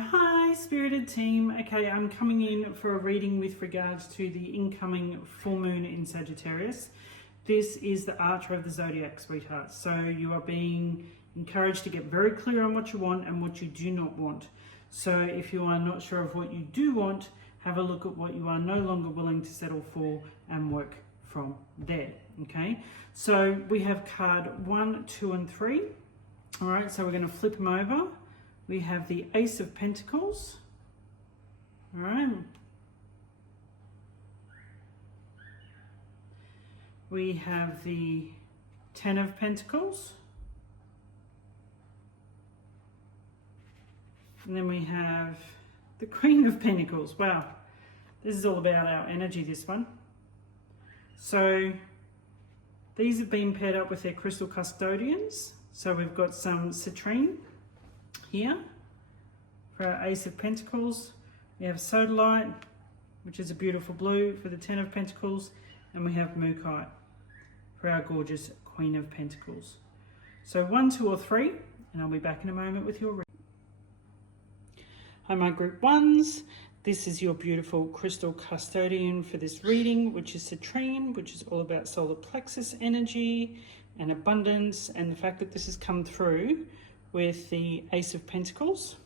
Hi, spirited team. Okay, I'm coming in for a reading with regards to the incoming full moon in Sagittarius. This is the Archer of the Zodiac, sweetheart. So you are being encouraged to get very clear on what you want and what you do not want. So if you are not sure of what you do want, have a look at what you are no longer willing to settle for and work from there. Okay, so we have card 1, 2, and 3. All right, so we're going to flip them over. We have the Ace of Pentacles. All right. We have the Ten of Pentacles. And then we have the Queen of Pentacles. Wow, this is all about our energy, this one. So these have been paired up with their crystal custodians. So we've got some citrine here for our Ace of Pentacles. We have sodalite, which is a beautiful blue for the Ten of Pentacles, and we have mookaite for our gorgeous Queen of Pentacles. So 1, 2, or 3, and I'll be back in a moment with your reading. Hi, my group ones. This is your beautiful crystal custodian for this reading, which is citrine, which is all about solar plexus energy and abundance, and the fact that this has come through with the Ace of Pentacles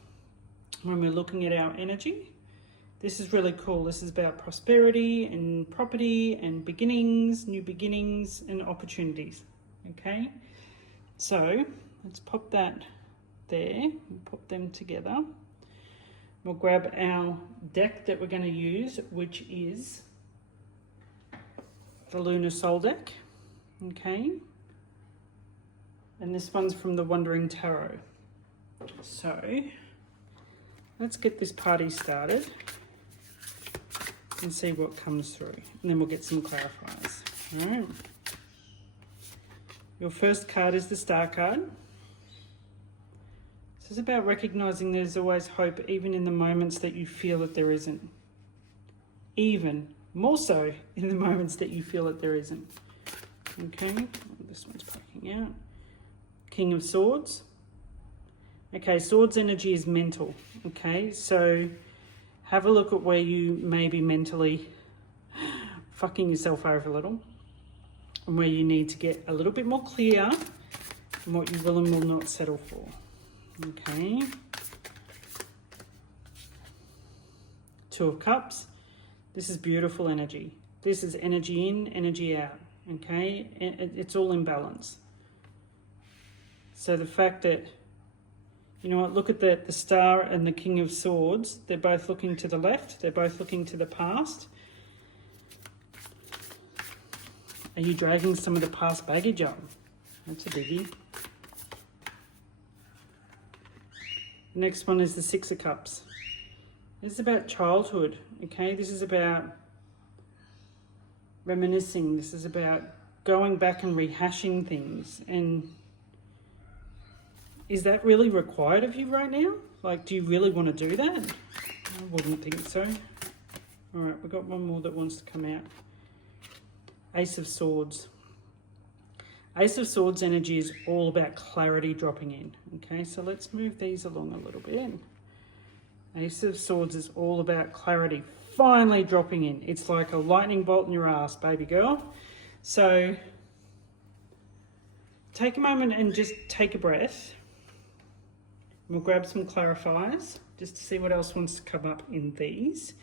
when we're looking at our energy. This is really cool. This is about prosperity and property and beginnings, new beginnings and opportunities. Okay, so let's pop that there and put them together. We'll grab our deck that we're going to use, which is the Lunar Soul deck. Okay, and this one's from the Wandering Tarot. So let's get this party started and see what comes through, and then we'll get some clarifiers. All right, your first card is the Star card. This is about recognizing there's always hope, even in the moments that you feel that there isn't. Even more so in the moments that you feel that there isn't. Okay, this one's poking out. King of Swords. Okay, Swords energy is mental. Okay, so have a look at where you may be mentally fucking yourself over a little, and where you need to get a little bit more clear on what you will and will not settle for. Okay. Two of Cups. This is beautiful energy. This is energy in, energy out. Okay, it's all in balance. So the fact that, you know what, look at the Star and the King of Swords. They're both looking to the left. They're both looking to the past. Are you dragging some of the past baggage up? That's a biggie. Next one is the Six of Cups. This is about childhood, okay? This is about reminiscing. This is about going back and rehashing things. And is that really required of you right now? Like, do you really want to do that? I wouldn't think so. All right, we've got one more that wants to come out. Ace of Swords. Ace of Swords energy is all about clarity dropping in. Okay, so let's move these along a little bit. Ace of Swords is all about clarity finally dropping in. It's like a lightning bolt in your ass, baby girl. So take a moment and just take a breath. We'll grab some clarifiers just to see what else wants to come up in these.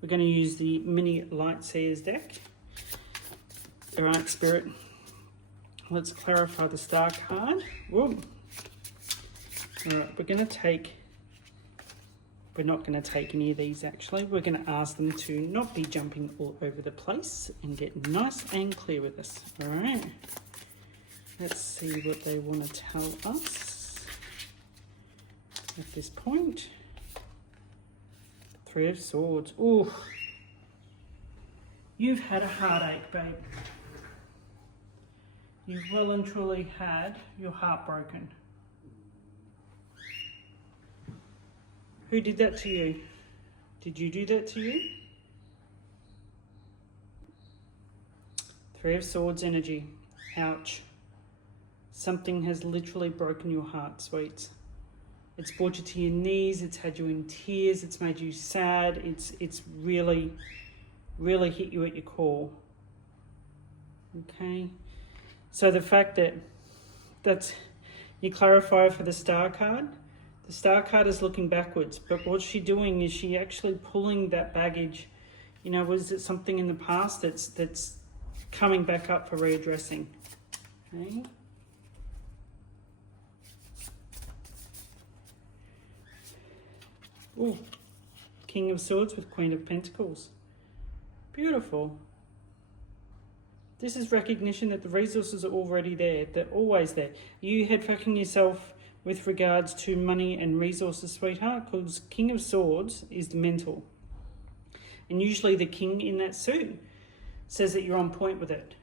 We're going to use the mini Light Seers deck. All right, Spirit. Let's clarify the Star card. Whoa. All right, we're not going to take any of these actually. We're going to ask them to not be jumping all over the place and get nice and clear with us. All right. Let's see what they want to tell us at this point. Three of Swords. Ooh. You've had a heartache, babe. You've well and truly had your heart broken. Who did that to you? Did you do that to you? Three of Swords energy. Ouch. Something has literally broken your heart, sweets. It's brought you to your knees. It's had you in tears. It's made you sad. It's really, really hit you at your core. Okay. So the fact that that's you clarify for the Star card. The Star card is looking backwards, but what's she doing is she actually pulling that baggage. You know, was it something in the past that's coming back up for readdressing? Okay. Ooh, King of Swords with Queen of Pentacles. Beautiful. This is recognition that the resources are already there. They're always there. You head fucking yourself with regards to money and resources, sweetheart, because King of Swords is mental. And usually the king in that suit says that you're on point with it.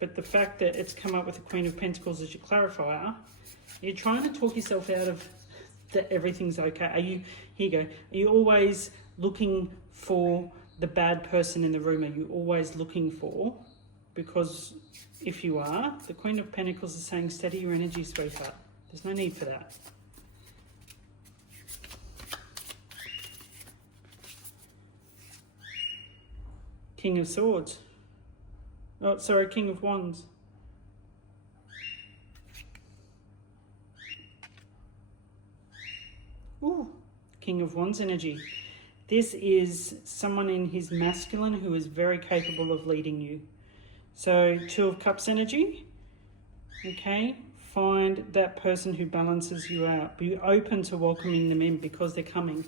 But the fact that it's come up with the Queen of Pentacles as your clarifier, you're trying to talk yourself out of that everything's okay. Are you, here you go, are you always looking for the bad person in the room? Are you always looking for, because if you are, the Queen of Pentacles is saying steady your energy, sweetheart. There's no need for that. King of Swords. Oh, sorry, King of Wands. Ooh, King of Wands energy. This is someone in his masculine who is very capable of leading you. So, Two of Cups energy. Okay, find that person who balances you out. Be open to welcoming them in because they're coming.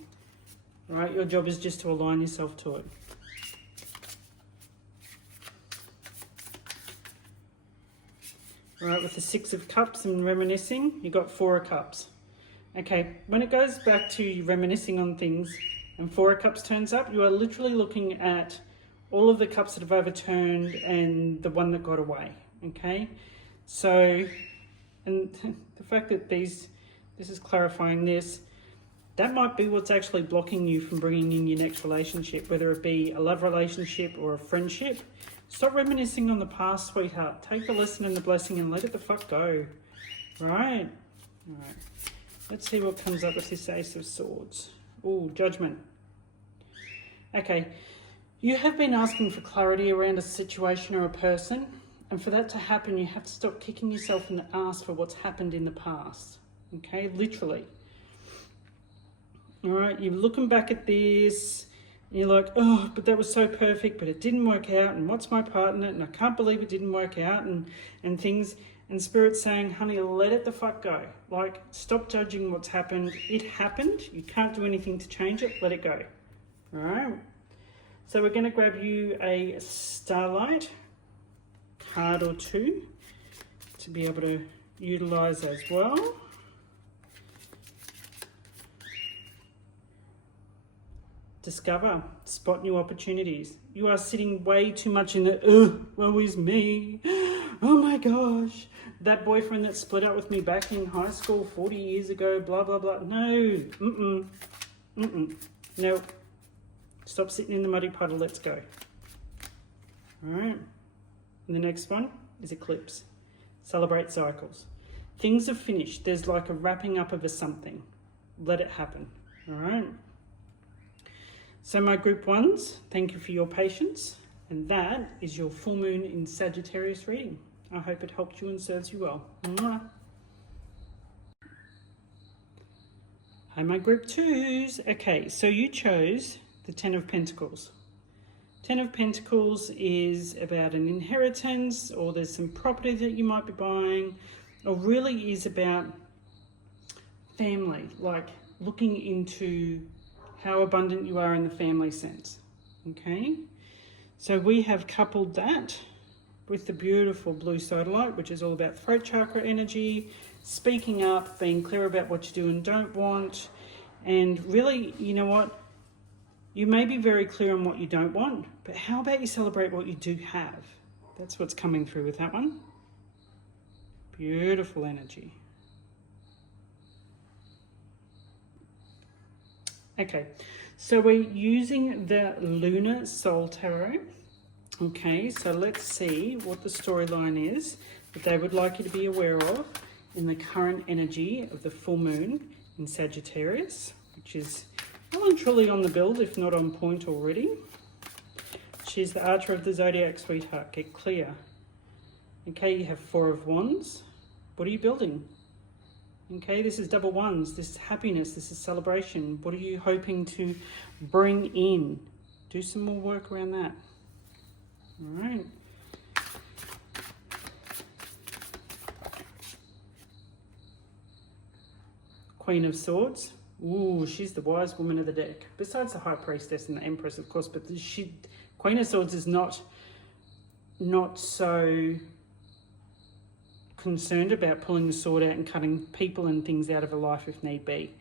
All right, your job is just to align yourself to it. All right, with the Six of Cups and reminiscing, you got Four of Cups. Okay, when it goes back to reminiscing on things and Four of Cups turns up, you are literally looking at all of the cups that have overturned and the one that got away, okay? So, and the fact that this is clarifying this, that might be what's actually blocking you from bringing in your next relationship, whether it be a love relationship or a friendship. Stop reminiscing on the past, sweetheart. Take the lesson and the blessing and let it the fuck go. Right? All right. Let's see what comes up with this Ace of Swords. Ooh, Judgment. Okay. You have been asking for clarity around a situation or a person, and for that to happen, you have to stop kicking yourself in the ass for what's happened in the past. Okay? Literally. All right? You're looking back at this, and you're like, oh, but that was so perfect, but it didn't work out, and what's my part in it, and I can't believe it didn't work out, and things, and Spirit's saying, honey, let it the fuck go. Like, stop judging what's happened. It happened. You can't do anything to change it. Let it go. All right? So we're going to grab you a Starlight card or two to be able to utilize as well. Discover, spot new opportunities. You are sitting way too much in the, woe is me. Oh my gosh. That boyfriend that split up with me back in high school 40 years ago, blah, blah, blah. No, no. Stop sitting in the muddy puddle, let's go. All right. And the next one is Eclipse. Celebrate cycles. Things are finished. There's like a wrapping up of a something. Let it happen. All right. So my group ones, thank you for your patience. And that is your full moon in Sagittarius reading. I hope it helps you and serves you well. Mwah. Hi, my group twos. Okay, so you chose the Ten of Pentacles. Ten of Pentacles is about an inheritance, or there's some property that you might be buying, or really is about family, like looking into how abundant you are in the family sense. Okay, so we have coupled that with the beautiful blue sodalite, which is all about throat chakra energy, speaking up, being clear about what you do and don't want, and really, you know what? You may be very clear on what you don't want, but how about you celebrate what you do have? That's what's coming through with that one. Beautiful energy. Okay, so we're using the Lunar Soul Tarot. Okay, so let's see what the storyline is that they would like you to be aware of in the current energy of the full moon in Sagittarius, which is well and truly on the build, if not on point already. She's the Archer of the Zodiac, sweetheart. Get clear. Okay, you have Four of Wands. What are you building? Okay, this is double ones. This is happiness. This is celebration. What are you hoping to bring in? Do some more work around that. All right. Queen of Swords. Ooh, she's the wise woman of the deck. Besides the High Priestess and the Empress, of course, but Queen of Swords is not so concerned about pulling the sword out and cutting people and things out of her life if need be.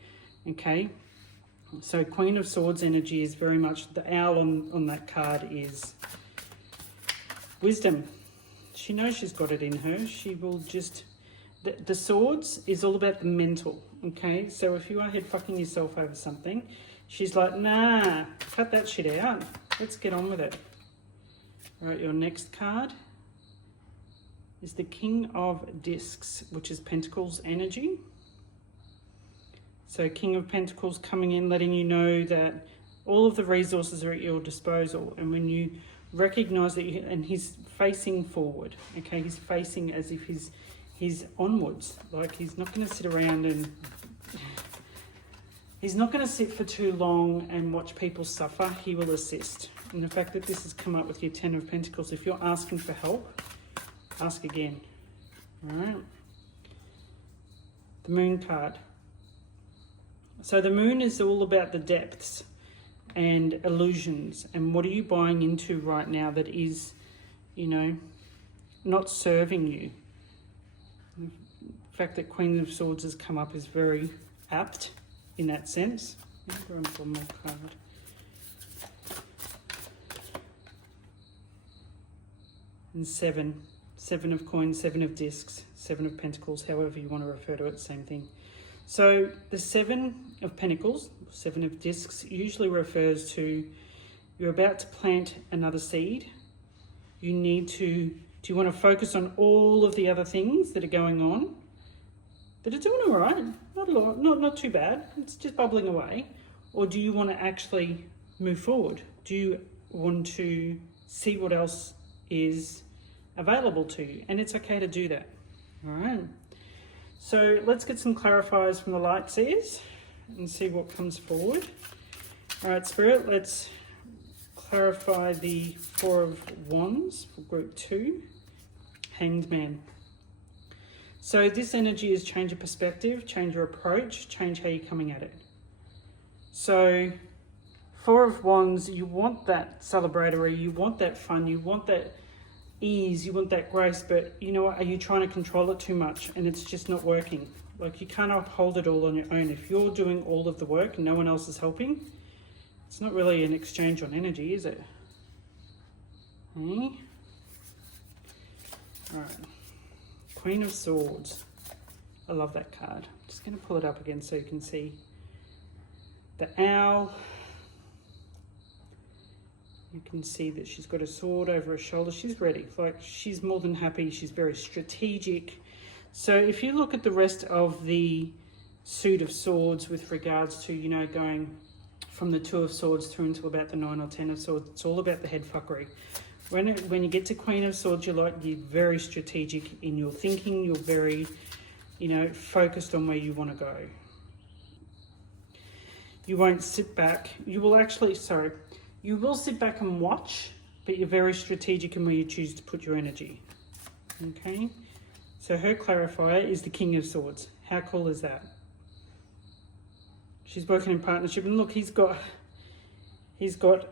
Okay, so Queen of Swords energy is very much, the owl on that card is wisdom. She knows she's got it in her. She will just, the swords is all about the mental. Okay, so if you are head fucking yourself over something, she's like, nah, cut that shit out. Let's get on with it. All right, your next card is the King of Discs, which is Pentacles energy. So King of Pentacles coming in, letting you know that all of the resources are at your disposal. And when you recognize that, and he's facing forward, okay? He's facing as if he's onwards. Like he's not going to sit around and... He's not going to sit for too long and watch people suffer. He will assist. And the fact that this has come up with your Ten of Pentacles, if you're asking for help, ask again. All right. The Moon card. So the Moon is all about the depths and illusions. And what are you buying into right now that is, you know, not serving you? The fact that Queen of Swords has come up is very apt in that sense. Grab one more card. And Seven of Coins, Seven of Discs, Seven of Pentacles, however you want to refer to it, same thing. So the Seven of Pentacles, Seven of Discs, usually refers to you're about to plant another seed. You need to, do you want to focus on all of the other things that are going on that are doing all right? Not a lot, not too bad. It's just bubbling away. Or do you want to actually move forward? Do you want to see what else is available to you? And it's okay to do that. All right. So let's get some clarifiers from the light seers and see what comes forward. All right, Spirit, let's clarify the Four of Wands for group 2. Hanged Man. So this energy is change your perspective, change your approach, change how you're coming at it. So Four of Wands, you want that celebratory, you want that fun, you want that ease, you want that grace, but you know what, are you trying to control it too much and it's just not working? Like you can't uphold it all on your own. If you're doing all of the work and no one else is helping, it's not really an exchange on energy, is it? Okay. All right. Queen of Swords. I love that card. I'm just going to pull it up again so you can see. The owl. You can see that she's got a sword over her shoulder. She's ready. Like she's more than happy. She's very strategic. So if you look at the rest of the suit of swords with regards to, you know, going from the Two of Swords through until about the 9 or 10 of Swords, it's all about the head fuckery. When you get to Queen of Swords, you're very strategic in your thinking. You're very, you know, focused on where you want to go. You won't sit back. You will actually, you will sit back and watch, but you're very strategic in where you choose to put your energy. Okay? So her clarifier is the King of Swords. How cool is that? She's working in partnership. And look, he's got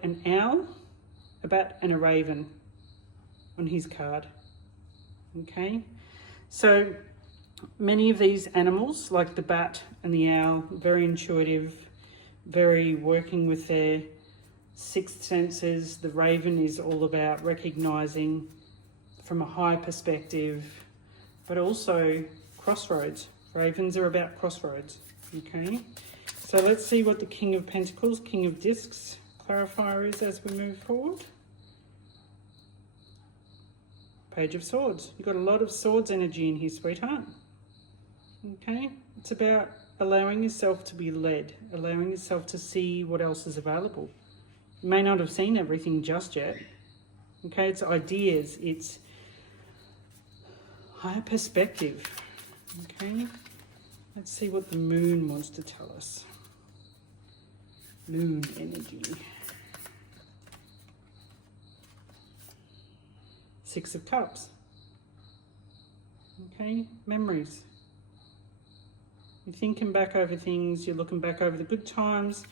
an owl, a bat and a raven on his card. Okay, so many of these animals, like the bat and the owl, very intuitive, very working with their sixth senses. The raven is all about recognizing from a high perspective, but also crossroads. Ravens are about crossroads. Okay, so let's see what the King of Pentacles, King of Discs clarifier is as we move forward. Page of Swords. You've got a lot of swords energy in here, sweetheart. Okay, it's about allowing yourself to be led, allowing yourself to see what else is available. You may not have seen everything just yet. Okay, it's ideas, it's higher perspective. Okay, let's see what the moon wants to tell us. Moon energy. Six of Cups. Okay, memories. You're thinking back over things, you're looking back over the good times.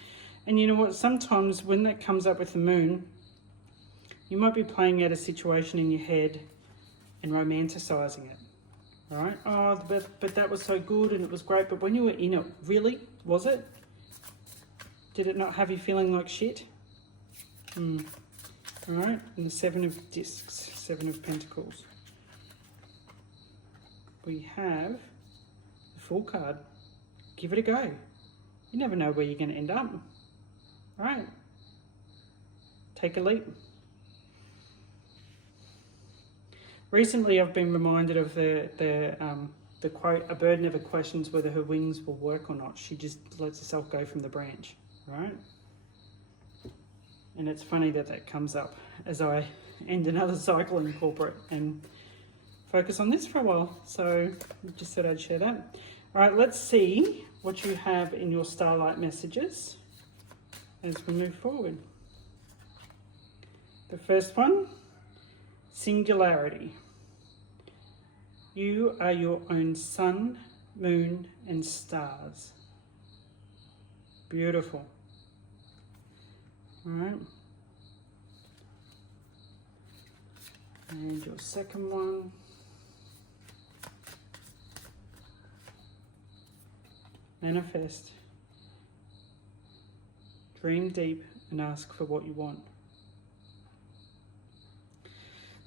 And you know what, sometimes when that comes up with the moon, you might be playing out a situation in your head and romanticizing it. All right? Oh, but that was so good and it was great. But when you were in it, really? Was it? Did it not have you feeling like shit? All right? And the Seven of Discs, Seven of Pentacles. We have the Fool card. Give it a go. You never know where you're going to end up. All right? Take a leap. Recently, I've been reminded of the quote, "A bird never questions whether her wings will work or not. She just lets herself go from the branch," right? And it's funny that that comes up as I end another cycle in corporate and focus on this for a while. So just thought I'd share that. All right, let's see what you have in your starlight messages as we move forward. The first one, singularity. You are your own sun, moon, and stars. Beautiful. All right. And your second one. Manifest. Dream deep and ask for what you want.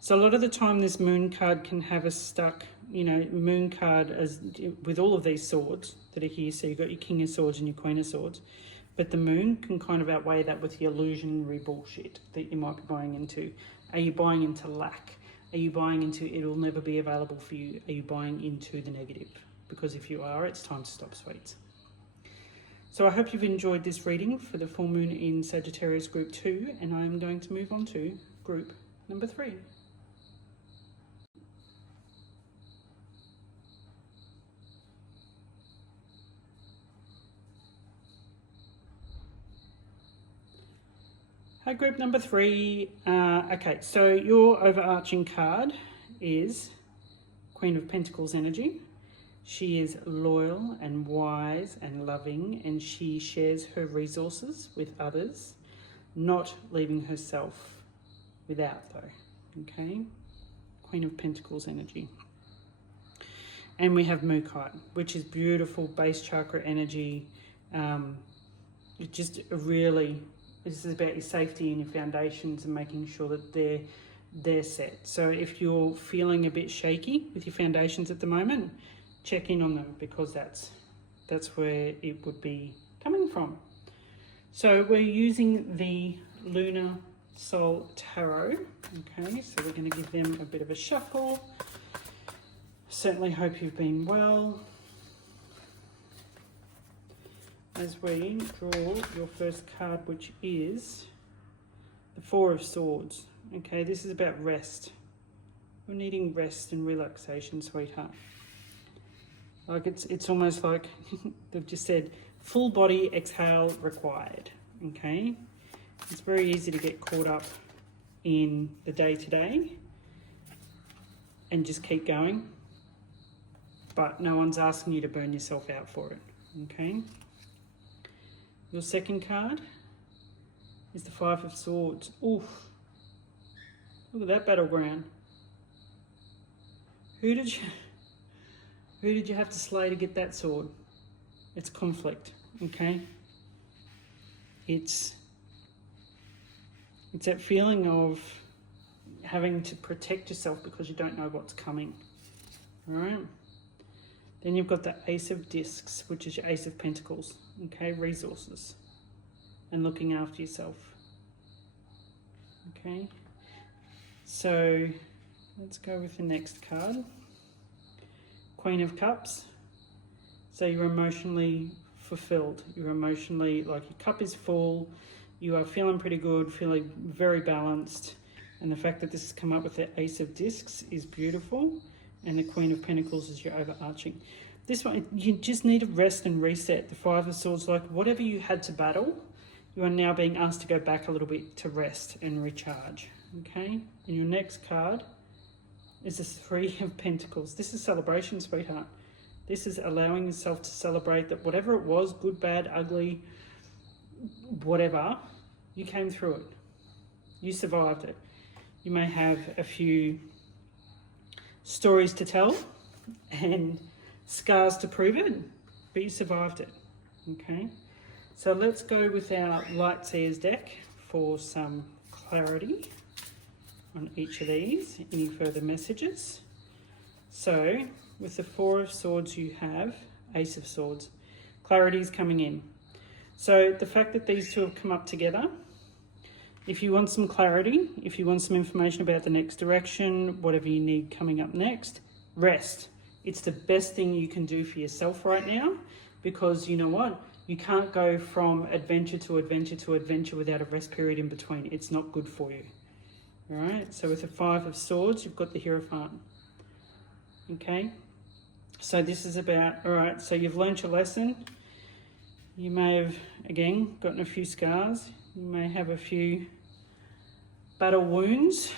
So a lot of the time this moon card can have us stuck, you know, moon card as with all of these swords that are here. So you've got your King of Swords and your Queen of Swords. But the moon can kind of outweigh that with the illusionary bullshit that you might be buying into. Are you buying into lack? Are you buying into it'll never be available for you? Are you buying into the negative? Because if you are, it's time to stop sweets. So I hope you've enjoyed this reading for the full moon in Sagittarius group 2, and I'm going to move on to group number 3. Hi, group number 3. Okay, so your overarching card is Queen of Pentacles energy. She is loyal and wise and loving, and she shares her resources with others, not leaving herself without though, okay? Queen of Pentacles energy. And we have Mukite, which is beautiful base chakra energy. Just really, this is about your safety and your foundations and making sure that they're set. So if you're feeling a bit shaky with your foundations at the moment, check in on them, because that's where it would be coming from. So we're using the Lunar Soul Tarot. Okay, so we're going to give them a bit of a shuffle. Certainly hope you've been well. As we draw your first card, which is the Four of Swords. Okay, this is about rest. We're needing rest and relaxation, sweetheart. Like it's almost like they've just said, full body exhale required, okay? It's very easy to get caught up in the day-to-day and just keep going, but no one's asking you to burn yourself out for it, okay? Your second card is the Five of Swords. Oof, look at that battleground. Who did you have to slay to get that sword? It's conflict, okay? It's that feeling of having to protect yourself because you don't know what's coming, all right? Then you've got the Ace of Discs, which is your Ace of Pentacles, okay? Resources and looking after yourself, okay? So let's go with the next card. Queen of Cups. So you're emotionally fulfilled. You're emotionally, like, your cup is full. You are feeling pretty good, feeling very balanced. And the fact that this has come up with the Ace of Discs is beautiful. And the Queen of Pentacles is your overarching. This one, you just need to rest and reset. The Five of Swords, like whatever you had to battle, you are now being asked to go back a little bit to rest and recharge. Okay? And your next card is the Three of Pentacles. This is celebration, sweetheart. This is allowing yourself to celebrate that whatever it was, good, bad, ugly, whatever, you came through it. You survived it. You may have a few stories to tell and scars to prove it, but you survived it. Okay? So let's go with our Light Seers deck for some clarity on each of these. Any further messages? So, with the Four of Swords you have Ace of Swords. Clarity is coming in. So the fact that these two have come up together, if you want some clarity, if you want some information about the next direction, whatever you need coming up next, rest. It's the best thing you can do for yourself right now, because you know what? You can't go from adventure to adventure to adventure without a rest period in between. It's not good for you. All right, so with the Five of Swords, you've got the Hierophant. Okay, so this is about, all right, so you've learned your lesson. You may have, again, gotten a few scars. You may have a few battle wounds,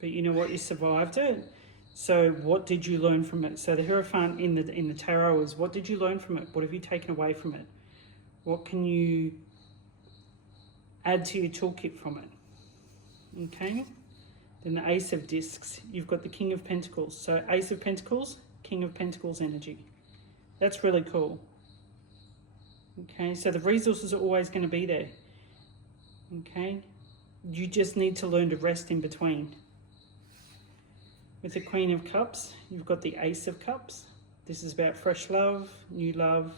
but you know what? You survived it. So what did you learn from it? So the Hierophant in the tarot is, what did you learn from it? What have you taken away from it? What can you add to your toolkit from it? Okay. Then the Ace of Discs, you've got the King of Pentacles. So Ace of Pentacles, King of Pentacles energy. That's really cool. Okay, so the resources are always going to be there. Okay, you just need to learn to rest in between. With the Queen of Cups, you've got the Ace of Cups. This is about fresh love, new love.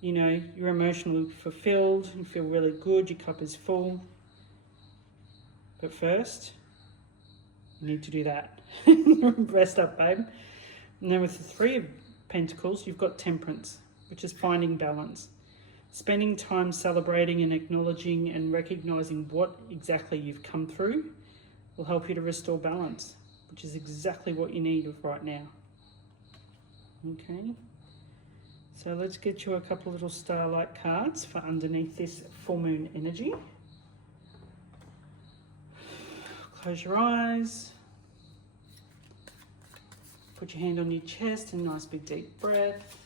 You know, you're emotionally fulfilled, you feel really good, your cup is full. But first, you need to do that. Rest up, babe. And then with the Three of Pentacles, you've got Temperance, which is finding balance. Spending time celebrating and acknowledging and recognizing what exactly you've come through will help you to restore balance, which is exactly what you need right now. Okay. So let's get you a couple little starlight cards for underneath this full moon energy. Close your eyes. Put your hand on your chest and nice big deep breath.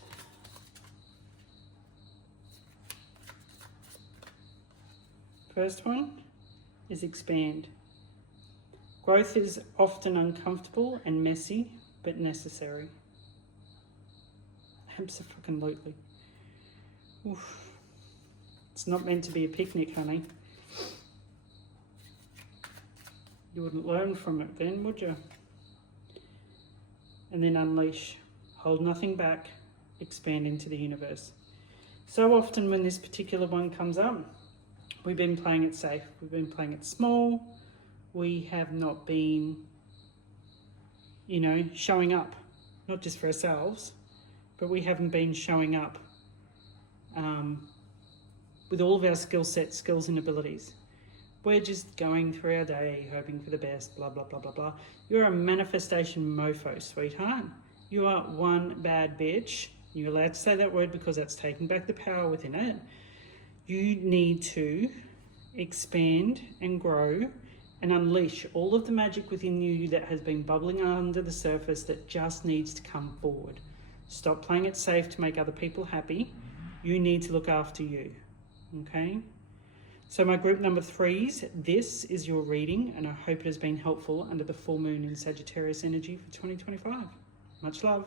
First one is expand. Growth is often uncomfortable and messy, but necessary. Abso-fucking-lutely. Oof. It's not meant to be a picnic, honey. You wouldn't learn from it then, would you? And then unleash. Hold nothing back. Expand into the universe. So often when this particular one comes up, we've been playing it safe. We've been playing it small. We have not been, you know, showing up. Not just for ourselves, but we haven't been showing up with all of our skill sets, skills and abilities. We're just going through our day, hoping for the best, blah, blah, blah, blah, blah. You're a manifestation mofo, sweetheart. You are one bad bitch. You're allowed to say that word because that's taking back the power within it. You need to expand and grow and unleash all of the magic within you that has been bubbling under the surface that just needs to come forward. Stop playing it safe to make other people happy. You need to look after you, okay? So my group number 3s, this is your reading, and I hope it has been helpful under the full moon in Sagittarius energy for 2025. Much love.